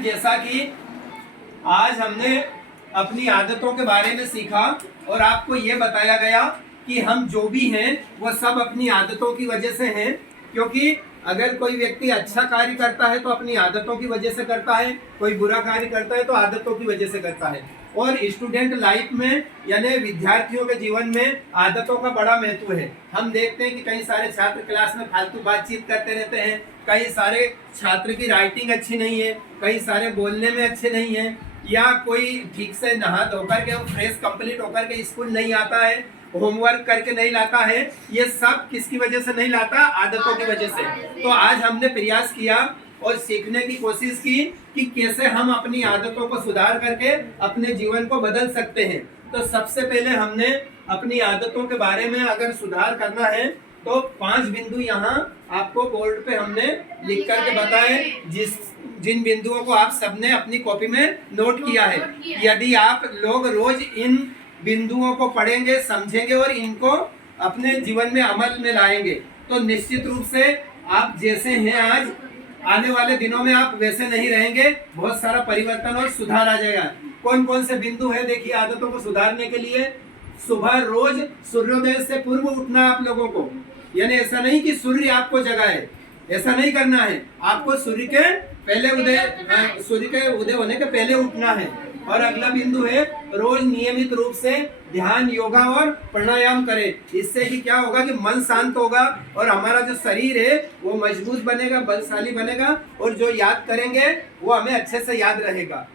जैसा कि आज हमने अपनी आदतों के बारे में सीखा और आपको ये बताया गया कि हम जो भी हैं वो सब अपनी आदतों की वजह से हैं, क्योंकि अगर कोई व्यक्ति अच्छा कार्य करता है तो अपनी आदतों की वजह से करता है, कोई बुरा कार्य करता है तो आदतों की वजह से करता है। और स्टूडेंट लाइफ में यानी विद्यार्थियों के जीवन में आदतों का बड़ा महत्व है। हम देखते हैं कि कई सारे छात्र क्लास में फालतू बातचीत करते रहते हैं, कई सारे छात्र की राइटिंग अच्छी नहीं है, कई सारे बोलने में अच्छे नहीं है, या कोई ठीक से नहा धोकर के फ्रेश कंप्लीट होकर के स्कूल नहीं आता है, होमवर्क करके नहीं लाता है। ये सब किसकी वजह से नहीं लाता? आदतों की वजह से। तो आज हमने प्रयास किया और सीखने की कोशिश की कि कैसे हम अपनी आदतों को सुधार करके अपने जीवन को बदल सकते हैं। तो सबसे पहले हमने अपनी आदतों के बारे में अगर सुधार करना है तो 5 बिंदु यहाँ आपको बोर्ड पे हमने लिख करके बताए, जिन बिंदुओं को आप सबने अपनी कॉपी में नोट किया है। यदि आप लोग रोज इन बिंदुओं को पढ़ेंगे, समझेंगे और इनको अपने जीवन में अमल में लाएंगे तो निश्चित रूप से आप जैसे हैं आज, आने वाले दिनों में आप वैसे नहीं रहेंगे। बहुत सारा परिवर्तन और सुधार आ जाएगा। कौन कौन से बिंदु है देखिए आदतों को सुधारने के लिए। सुबह रोज सूर्योदय से पूर्व उठना आप लोगों को, यानी ऐसा नहीं कि सूर्य आपको जगाए, ऐसा नहीं करना है। आपको सूर्य के उदय होने के पहले उठना है। और अगला बिंदु है रोज नियमित रूप से ध्यान, योगा और प्राणायाम करें। इससे कि क्या होगा कि मन शांत होगा और हमारा जो शरीर है वो मजबूत बनेगा, बलशाली बनेगा और जो याद करेंगे वो हमें अच्छे से याद रहेगा।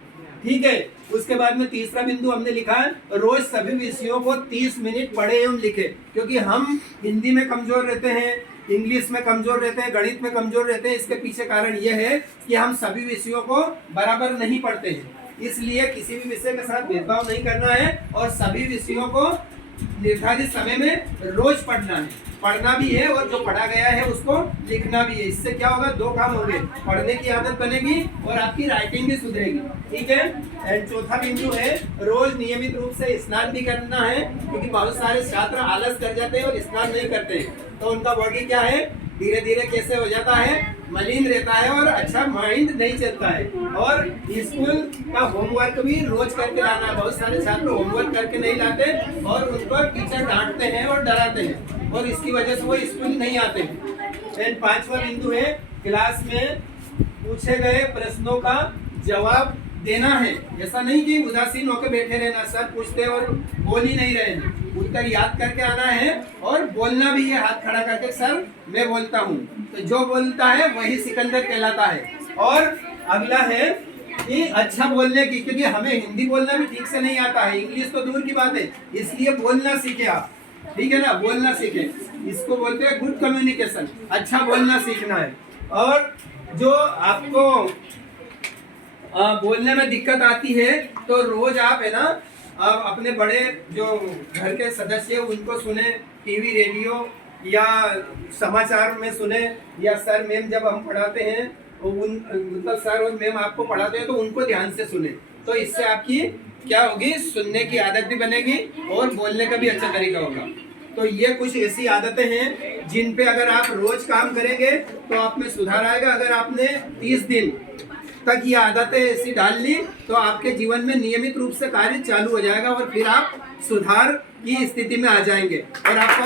ठीक है। उसके बाद में तीसरा बिंदु हमने लिखा है रोज सभी विषयों को 30 मिनट पढ़े एवं लिखे, क्योंकि हम हिंदी में कमजोर रहते हैं, इंग्लिश में कमजोर रहते हैं, गणित में कमजोर रहते हैं। इसके पीछे कारण यह है कि हम सभी विषयों को बराबर नहीं पढ़ते हैं। इसलिए किसी भी विषय के साथ भेदभाव नहीं करना है और सभी विषयों को निर्धारित समय में रोज पढ़ना है। पढ़ना भी है और जो पढ़ा गया है उसको लिखना भी है। इससे क्या होगा? 2 काम होंगे, पढ़ने की आदत बनेगी और आपकी राइटिंग भी सुधरेगी। ठीक है। एंड चौथा बिंदु है रोज नियमित रूप से स्नान भी करना है, क्योंकि बहुत सारे छात्र आलस कर जाते हैं और स्नान नहीं करते हैं तो उनका बॉडी क्या है, धीरे धीरे कैसे हो जाता है, मलिन रहता है और अच्छा माइंड नहीं चलता है। और स्कूल का होमवर्क भी रोज करके लाना। बहुत सारे छात्र होमवर्क करके नहीं लाते और उनको टीचर डांटते हैं और डराते हैं और इसकी वजह से वो स्कूल नहीं आते हैं। 5वां बिंदु है क्लास में पूछे गए प्रश्नों का जवाब देना है। ऐसा नहीं कि उदासीन होकर बैठे रहना, सर पूछते और बोल ही नहीं रहे हैं। उत्तर याद करके आना है और बोलना भी है, हाथ खड़ा करके सर मैं बोलता हूँ। तो जो बोलता है वही सिकंदर कहलाता है। और अगला है कि अच्छा बोलने की, क्योंकि हमें हिंदी बोलना भी ठीक से नहीं आता है, इंग्लिश तो दूर की बात है, इसलिए बोलना सीखे आप। ठीक है ना, बोलना सीखे। इसको बोलते हैं गुड कम्युनिकेशन, अच्छा बोलना सीखना है। और जो आपको बोलने में दिक्कत आती है तो रोज आप है ना अपने बड़े जो घर के सदस्य हैं उनको सुने, टीवी रेडियो या समाचार में सुने, या सर मैम जब हम पढ़ाते हैं मतलब सर और मैम आपको पढ़ाते हैं तो उनको ध्यान से सुने। तो इससे आपकी क्या होगी, सुनने की आदत भी बनेगी और बोलने का भी अच्छा तरीका होगा। तो ये कुछ ऐसी आदतें हैं जिन पे अगर आप रोज काम करेंगे तो आप में सुधार आएगा। अगर आपने 30 दिन तक ये आदतें ऐसी डाल ली तो आपके जीवन में नियमित रूप से कार्य चालू हो जाएगा और फिर आप सुधार की स्थिति में आ जाएंगे और आपको